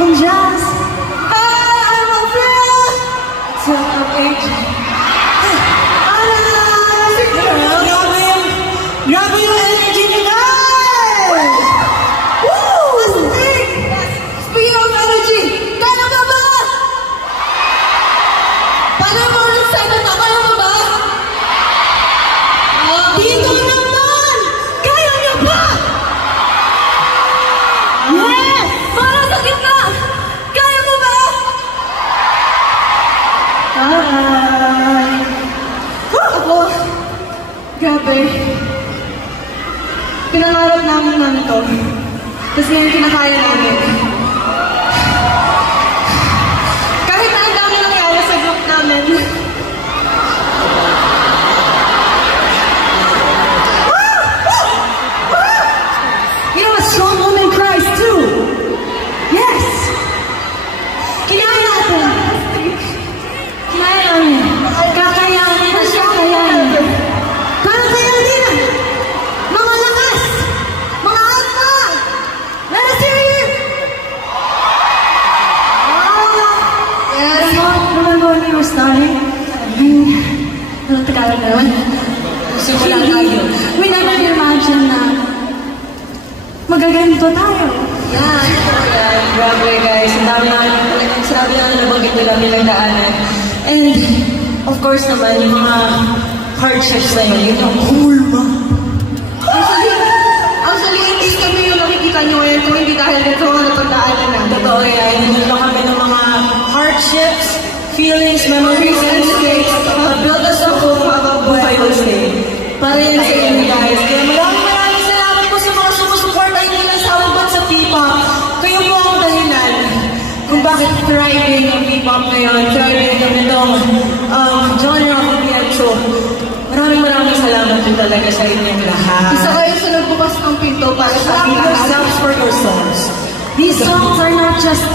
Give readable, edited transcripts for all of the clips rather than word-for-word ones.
kung jazz. I'm a friend. Tell of aging. Grabe yung energy ni guys! Woo! Astig! Speaking of energy, kaya ka ba? Paano mo ulit sa ito? Kaya ka ba? Dito naman! Kaya niyo ba? Yes! Para sa gitna! Kaya mo ba? Hi! Ako, grabe. Pinangarap namin to. Tapos ngayon kinakaya namin. Kahit na ang dami nangyari sa group namin. You know, a strong woman cries too. Yes! Kinaya natin. Kinaya namin. Kakayanin at kakayanin. Kakayanin! Mga lakas! Mga alma! Let us hear you! Yes! Remember when we were starting? Walang Tagalog na yun. Simula tayo. We never imagined na magaganito tayo. Yan. Grabe guys. Ang dami namin. Sinabi namin na bagay nila nilagdaanan. And, of course naman, yung mga hardships na yun, yung cool ba? Actually, hindi kami yung nakikita nyo ngayon kung hindi dahil nito ang napagdaanan na. Totoo yan. Hindi lang kami ng mga hardships, feelings, memories, and mistakes. Build us up kung mababuhay ko stay. Para yan sa inyo guys. Kaya maraming salamat po sa mga sumusuporta hindi lang sa amin sa P-pop. Kayo po ang dahilan kung bakit thriving ang P-pop ngayon. Thriving ang itong genre of Pietro. Maraming salamat po talaga sa inyong lahat. Isa kayo sa nagbukas ng pinto para sa ating lahat. For your songs. These songs are not just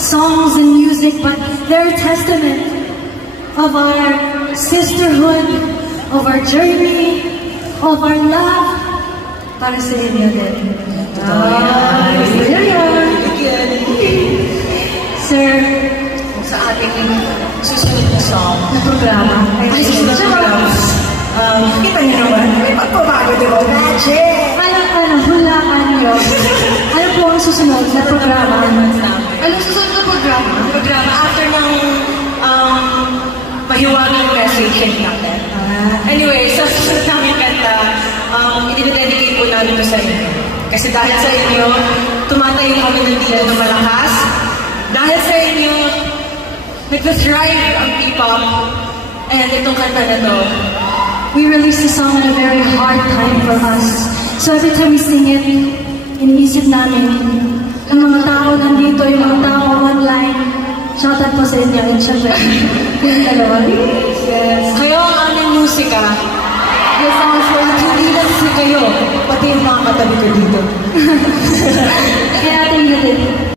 songs and music, but they're a testament of our sisterhood, of our journey, of our love para sa inyo din. There you are. Sir, Sa ating susunod na song. na programa. Ay, susunod na programa. Kita niyo naman, may pagpabago di ba? Magic! Hulaan niyo. Ano po ang susunod na programa? Anong susunod na programa? Programa after ng mahiwagang message natin. Anyway, sa susunod namin kanta, i-dedicate po namin ito sa inyo. Kasi dahil sa inyo, tumatayo kami ng dito ng malakas. Dahil sa inyo, nag-thrive ang P-pop. And itong kanta na to, We released the song at a very hard time for us. So every time we sing it, iniisip namin, ang mga tao nandito, yung mga tao online, shoutout po sa inyo, and syempre, yung dalawa. yes. Kayo ang aming musika. Yes, also, Hindi lang si kayo, pati yung mga katabi ko dito. kaya tingnan natin.